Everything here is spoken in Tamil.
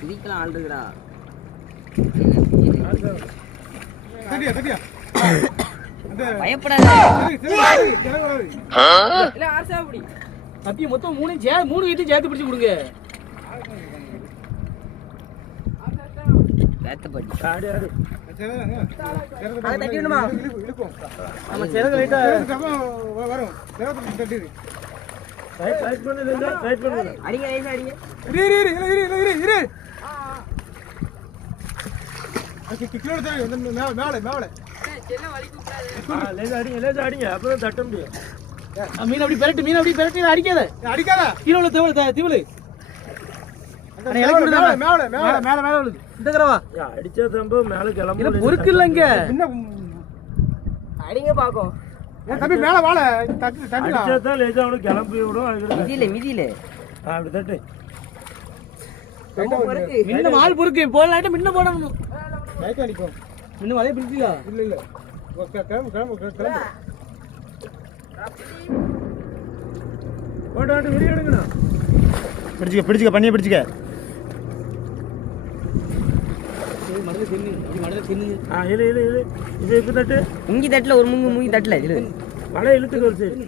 பிரிக்கலாம் ஆள் இருக்குடா. பயப்படாத. அப்படியே மொத்தம் மூணு வீட்டையும் சேர்த்து பிடிச்சு கொடுங்க. மீன் அப்படி பெரட்டு அடிக்காத கீழே தீவுல பொறுக்கு இல்லங்க. அடிங்க பாக்கும் தம்பி மேல வாழ கிளம்பி விடும் மிதியில அப்படி தட்டு இன்னும் ஆள் பொறுக்கு போடலாட்ட முன்ன போடணும். இன்னும் அதே பிடிச்சியா இல்ல இல்ல பிடிச்சிக்க பண்ணிய பிடிச்சிக்க. முங்கி தட்டுல ஒரு முங்கி தட்டுல வலை இழுத்துக்கு ஒரு சரி